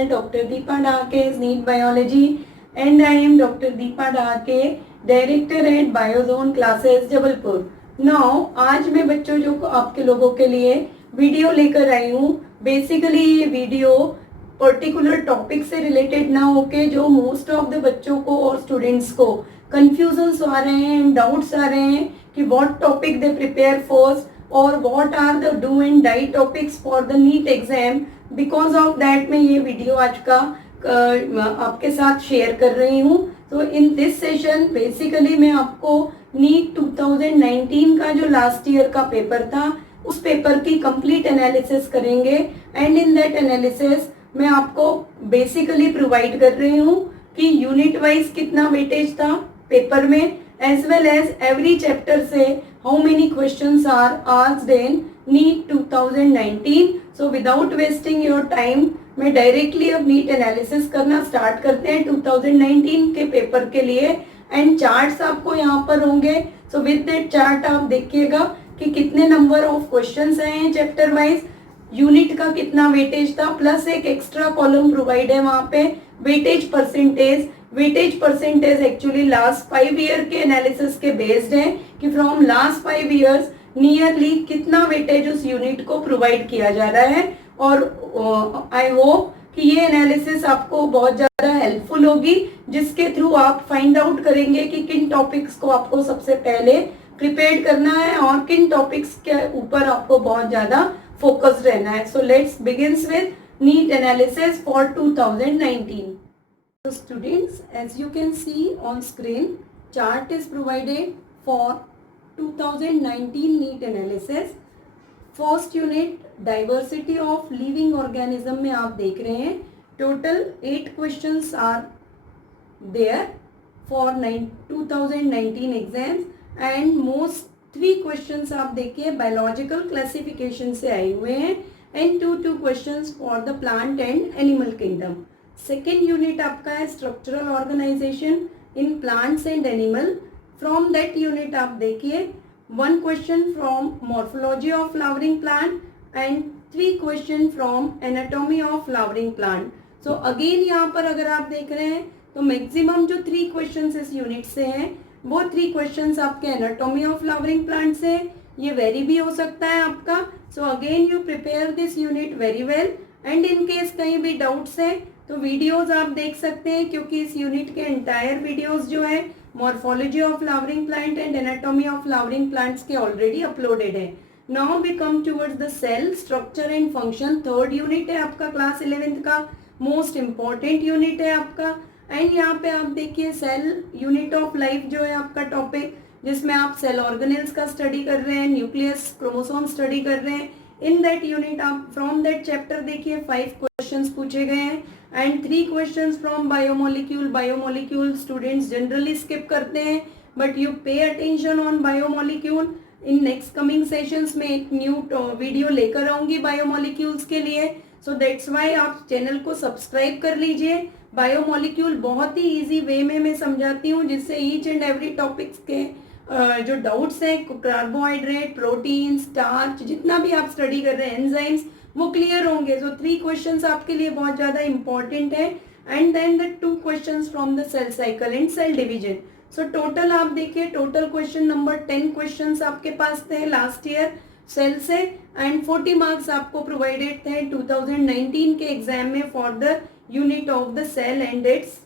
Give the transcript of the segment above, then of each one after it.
channel Dr. Deepa Dhake's NEET Biology, and I am Dr. Deepa Dhake, Director at Biozone Classes Jabalpur. Now आज मैं बच्चों जो आपके लोगों के लिए वीडियो लेकर आई हूँ. बेसिकली ये वीडियो पर्टिकुलर टॉपिक से रिलेटेड ना होके जो मोस्ट ऑफ द बच्चों को और स्टूडेंट्स को कंफ्यूजन्स आ रहे हैं, डाउट्स आ रहे हैं कि what topic they prepare first और what are the do and die topics for the NEET exam. Because of that मैं ये वीडियो आज का आपके साथ शेयर कर रही हूँ. तो इन दिस सेशन बेसिकली मैं आपको नीट 2019 का जो लास्ट ईयर का पेपर था उस पेपर की कंप्लीट एनालिसिस करेंगे. एंड इन दैट एनालिसिस मैं आपको बेसिकली प्रोवाइड कर रही हूँ कि यूनिट वाइज कितना वेटेज था पेपर में, as well as every chapter से how many questions are asked in NEET 2019. So without wasting your time, मैं डायरेक्टली अब नीट एनालिसिस करना स्टार्ट करते हैं 2019 के पेपर के लिए. एंड चार्ट्स आपको यहाँ पर होंगे. सो विद दैट चार्ट आप देखिएगा कि कितने नंबर ऑफ क्वेश्चंस आए हैं चैप्टर वाइज, यूनिट का कितना वेटेज था, प्लस एक एक्स्ट्रा कॉलम प्रोवाइड है वहाँ पे weightage percentage. Weightage percentage actually last 5 year के एनालिसिस के बेस्ड है कि फ्रॉम लास्ट 5 इयर्स नियरली कितना वेटेज उस यूनिट को प्रोवाइड किया जा रहा है. और आई होप कि ये एनालिसिस आपको बहुत ज़्यादा हेल्पफुल होगी, जिसके थ्रू आप फाइंड आउट करेंगे कि किन टॉपिक्स को आपको सबसे पहले प्रिपेयर करना है और किन टॉपिक्स के ऊपर आपको बहुत ज़्यादा फोकस रहना है. So let's begins with NEET analysis for 2019. So students, as you can see on screen, chart is provided for 2019 NEET analysis. First unit diversity of living organism में आप देख रहे हैं total 8 questions are there for 2019 exams and most 3 questions आप देखिए biological classification से आए हुए हैं and 2 questions for the plant and animal kingdom. Second unit आपका है structural organisation in plants and animal. From that unit आप देखिए 1 question from morphology of flowering plant and 3 question from anatomy of flowering plant. So again यहाँ पर अगर आप देख रहे हैं तो मैक्सिमम जो 3 क्वेश्चन इस यूनिट से हैं वो 3 क्वेश्चन आपके एनाटॉमी ऑफ फ्लावरिंग प्लांट से. ये वेरी भी हो सकता है आपका. So again you prepare this unit very well and in case कहीं भी डाउट्स है तो वीडियोस आप देख सकते हैं, क्योंकि इस यूनिट के एंटायर वीडियोस जो है morphology of flowering plant and anatomy of flowering plants के ऑलरेडी अपलोडेड है. Now we come towards the cell structure and function. Third unit है आपका क्लास 11th का, मोस्ट इंपॉर्टेंट यूनिट है आपका. एंड यहाँ पे आप देखिए सेल यूनिट ऑफ लाइफ जो है आपका टॉपिक, जिसमें आप सेल ऑर्गेनेल्स का स्टडी कर रहे हैं, न्यूक्लियस क्रोमोसोम स्टडी कर रहे हैं. इन दैट यूनिट आप फ्रॉम दैट चैप्टर देखिए 5 क्वेश्चंस पूछे गए हैं and 3 questions from biomolecule. Biomolecule students generally skip करते हैं but you pay attention on biomolecule. In next coming sessions में एक न्यू वीडियो लेकर आऊंगी बायोमोलिक्यूल्स के लिए. सो दैट्स वाई आप चैनल को सब्सक्राइब कर लीजिए. बायोमोलिक्यूल बहुत ही ईजी वे में मैं समझाती हूँ, जिससे ईच एंड एवरी टॉपिक्स के जो डाउट्स हैं कार्बोहाइड्रेट, प्रोटीन, स्टार्च, जितना भी आप स्टडी कर रहे हैं, एंजाइम्स, वो क्लियर होंगे. सो 3 क्वेश्चंस आपके लिए बहुत ज़्यादा इंपॉर्टेंट है and then the 2 questions from the cell cycle and cell division. So total आप देखिए टोटल क्वेश्चन नंबर 10 क्वेश्चंस आपके पास थे लास्ट ईयर सेल से एंड 40 मार्क्स आपको प्रोवाइडेड थे 2019 के एग्जाम में for the unit of the cell and its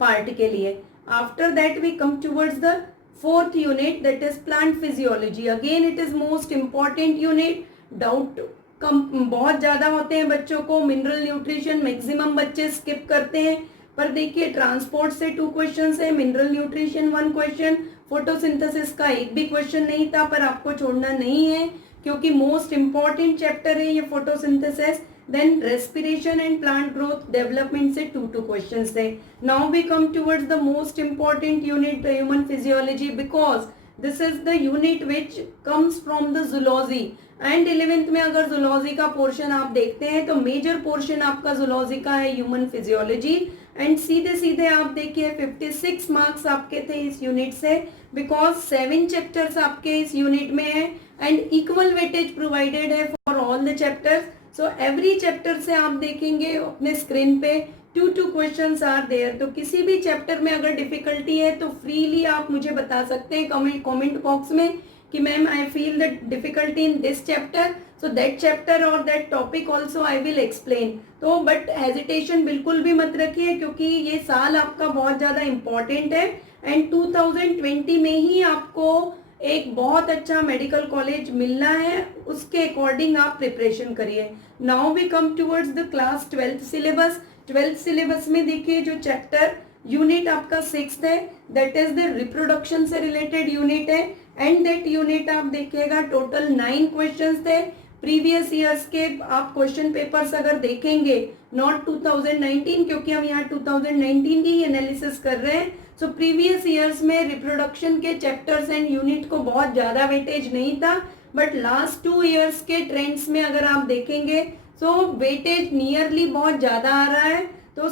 part के लिए. After that we come towards the 4th unit, that is plant physiology. Again it is most important unit. Doubt कम बहुत ज़्यादा होते हैं बच्चों को. मिनरल न्यूट्रिशन मैक्सिमम बच्चे स्किप करते हैं, पर देखिए ट्रांसपोर्ट से 2 क्वेश्चन है, मिनरल न्यूट्रिशन 1 क्वेश्चन, फोटोसिंथेसिस का एक भी क्वेश्चन नहीं था, पर आपको छोड़ना नहीं है क्योंकि मोस्ट इंपॉर्टेंट चैप्टर है ये photosynthesis. Then respiration and plant growth development से 2 क्वेश्चन थे. Now we come towards the most important unit the human physiology, because this is the unit which comes from the zoology. And 11th में अगर zoology का portion आप देखते हैं तो major portion आपका जूलॉजी का है ह्यूमन फिजियोलॉजी. एंड सीधे सीधे आप देखिए 56 मार्क्स आपके थे इस यूनिट से, बिकॉज 7 चैप्टर्स आपके इस यूनिट में है एंड इक्वल वेटेज प्रोवाइडेड है for all the chapters. So every chapter से आप देखेंगे अपने स्क्रीन पे 2 क्वेश्चंस आर देयर। तो किसी भी चैप्टर में अगर डिफिकल्टी है तो फ्रीली आप मुझे बता सकते हैं कमेंट बॉक्स में कि ma'am I feel the difficulty in this chapter, so that chapter और that topic also I will explain. तो बट हेजिटेशन बिल्कुल भी मत रखिए, क्योंकि ये साल आपका बहुत ज़्यादा इम्पॉर्टेंट है एंड 2020 में ही आपको एक बहुत अच्छा मेडिकल कॉलेज मिलना है, उसके अकॉर्डिंग आप प्रिपरेशन करिए। Now we come towards the class 12th syllabus. 12th syllabus में देखिए जो चैप्टर यूनिट आपका 6th है, दैट इज द रिप्रोडक्शन से रिलेटेड यूनिट है एंड दैट यूनिट आप देखिएगा टोटल 9 क्वेश्चंस थे। प्रीवियस ईयर्स के आप क्वेश्चन पेपर्स अगर देखेंगे, नॉट 2019, क्योंकि हम यहाँ 2019 की एनालिसिस कर रहे हैं। सो प्रीवियस ईयर्स में रिप्रोडक्शन के चैप्टर्स एंड यूनिट को बहुत ज़्यादा वेटेज नहीं था, बट लास्ट 2 ईयर्स के ट्रेंड्स में अगर आप देखेंगे सो वेटेज नियरली बहुत ज़्यादा आ रहा है। तो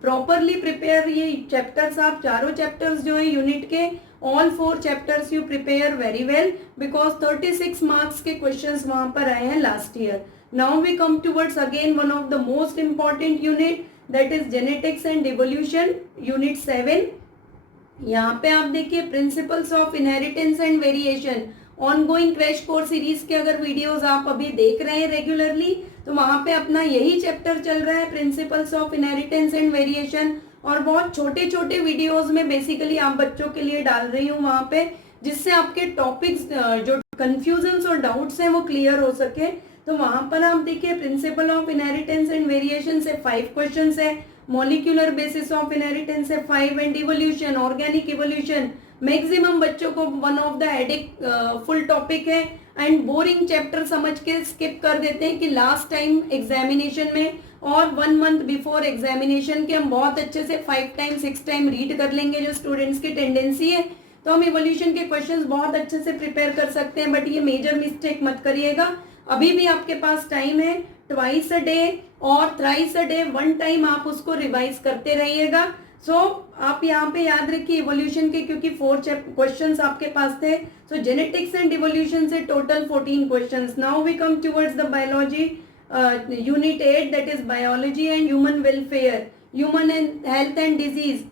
प्रॉपरली प्रिपेयर ये चैप्टर्स, आप चारों चैप्टर्स जो है यूनिट के, all 4 chapters you prepare very well, because 36 marks के क्वेश्चंस वहां पर आए हैं last year. Now we come towards again one of the most important unit, that is genetics and evolution, unit 7। यहाँ पे आप देखिए principles of inheritance and variation, ongoing crash course series के अगर वीडियोस आप अभी देख रहे हैं रेगुलरली, तो वहां पे अपना यही चैप्टर चल रहा है, principles of inheritance and variation. और बहुत छोटे छोटे वीडियोस में बेसिकली आप बच्चों के लिए डाल रही हूँ वहां पे, जिससे आपके टॉपिक्स जो कंफ्यूजन और डाउट्स हैं वो क्लियर हो सके। तो वहां पर आप देखिए principle of inheritance and variation से 5 क्वेश्चन है, मॉलिक्यूलर बेसिस ऑफ इनहेरिटेंस है 5 and evolution, organic evolution maximum बच्चों को one of the headache full topic है एंड बोरिंग चैप्टर समझ के स्किप कर देते हैं कि लास्ट टाइम एग्जामिनेशन में और 1 मंथ बिफोर एग्जामिनेशन के हम बहुत अच्छे से 5 टाइम 6 टाइम रीड कर लेंगे, जो स्टूडेंट्स की टेंडेंसी है। तो हम इवोल्यूशन के क्वेश्चंस बहुत अच्छे से प्रिपेयर कर सकते हैं, बट ये मेजर मिस्टेक मत करिएगा। अभी भी आपके पास टाइम है, ट्वाइस अ डे और थ्राइस अ डे 1 टाइम आप उसको रिवाइज करते रहिएगा। सो आप यहाँ पे याद रखिए इवोल्यूशन के, क्योंकि 4 क्वेश्चंस आपके पास थे। सो जेनेटिक्स एंड इवोल्यूशन से total 14 questions. Now we come towards the biology, unit 8, that is biology and human welfare, human and health and disease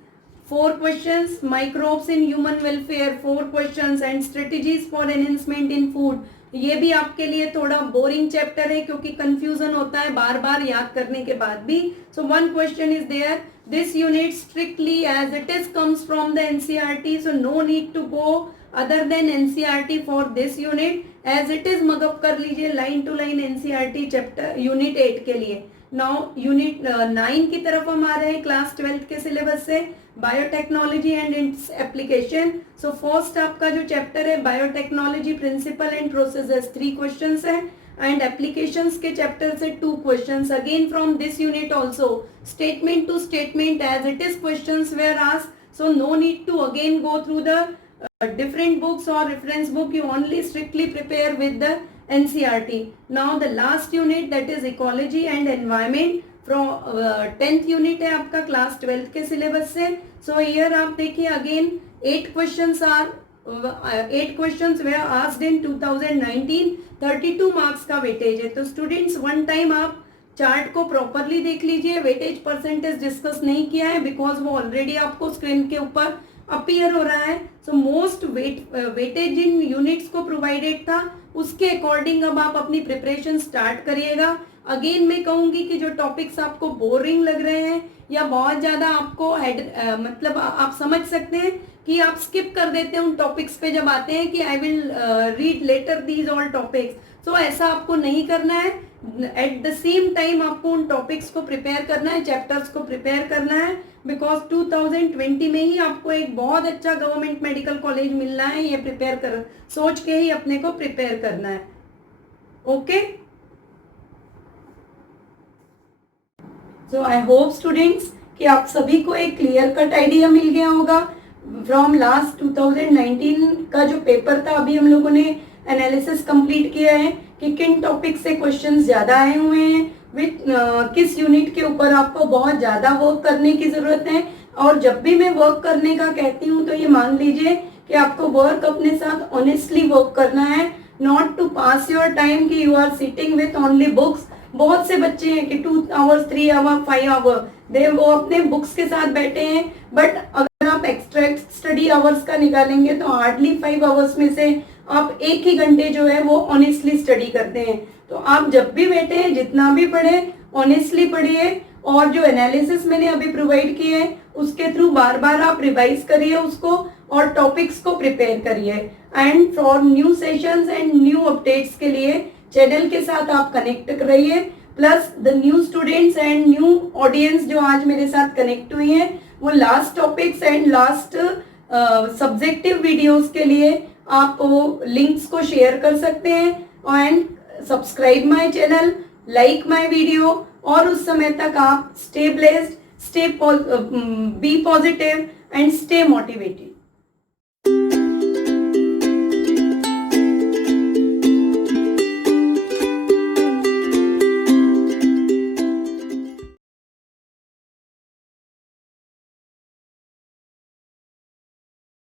4 questions, microbes in human welfare 4 questions and strategies for enhancement in food. ये भी आपके लिए थोड़ा boring chapter है, क्योंकि confusion होता है बार बार याद करने के बाद भी। So 1 question is there, this unit strictly as it is comes from the NCERT, so no need to go other than NCERT for this unit, as it is mug up कर लीजिए line to line NCERT chapter unit 8 के लिए। Now unit 9 की तरफ हम आ रहे हैं class 12th के सिलेबस से, biotechnology and its application. So first आपका जो चैप्टर है biotechnology principle and processes 3 questions है एंड एप्लीकेशंस के चैप्टर से 2 questions again from this unit also, statement to statement as it is questions were asked, so no need to again go through the different books or reference book, you only strictly prepare with the NCERT. Now the last unit, that is ecology and environment, from 10th unit है आपका class 12th के syllabus से। So here आप देखिए again 8 questions were asked in 2019, 32 marks का weightage है। तो students 1 time आप चार्ट को प्रॉपरली देख लीजिए, वेटेज परसेंटेज डिस्कस नहीं किया है बिकॉज वो ऑलरेडी आपको स्क्रीन के ऊपर अपीयर हो रहा है। So most weightage in units को प्रोवाइडेड था, उसके अकॉर्डिंग अब आप अपनी प्रिपरेशन स्टार्ट करिएगा। अगेन मैं कहूंगी कि जो टॉपिक्स आपको बोरिंग लग रहे हैं या बहुत ज्यादा आपको मतलब आप समझ सकते हैं कि आप स्किप कर देते हैं उन टॉपिक्स पे जब आते हैं कि I will read later these all topics, so ऐसा आपको नहीं करना है। एट द सेम टाइम आपको उन टॉपिक्स को प्रिपेयर करना है, चैप्टर्स को प्रिपेयर करना है, बिकॉज 2020 में ही आपको एक बहुत अच्छा गवर्नमेंट मेडिकल कॉलेज मिलना है, ये प्रिपेयर कर सोच के ही अपने को प्रिपेयर करना है। Okay, so I hope students कि आप सभी को एक क्लियर कट आइडिया मिल गया होगा फ्रॉम लास्ट 2019 का जो पेपर था। अभी हम लोगों ने एनालिसिस कंप्लीट किया है कि किन टॉपिक से क्वेश्चंस ज्यादा आए हुए हैं, किस यूनिट के ऊपर आपको बहुत ज्यादा वर्क करने की जरूरत है। और जब भी मैं वर्क करने का कहती हूँ तो ये मान लीजिए कि आपको वर्क अपने साथ ऑनेस्टली वर्क करना है, not to pass your time कि you are sitting with only books. बहुत से बच्चे हैं कि 2 आवर्स 3 आवर 5 आवर दे वो अपने बुक्स के साथ बैठे हैं, बट अगर आप एक्स्ट्रा स्टडी आवर्स का निकालेंगे तो हार्डली 5 आवर्स में से आप 1 ही घंटे जो है वो ऑनेस्टली स्टडी करते हैं। तो आप जब भी बैठे हैं, जितना भी पढ़े, ऑनेस्टली पढ़िए, और जो एनालिसिस मैंने अभी प्रोवाइड किए हैं उसके थ्रू बार बार आप रिवाइज करिए उसको और टॉपिक्स को प्रिपेयर करिए। And for new sessions and new updates के लिए चैनल के साथ आप कनेक्ट रहिए। Plus the new students and new audience जो आज मेरे साथ कनेक्ट हुई हैं, वो last topics and last subjective videos के लिए आप लिंक्स को शेयर कर सकते हैं। एंड subscribe my channel, like my video, और उस समय तक आप stay blessed, be positive and stay motivated.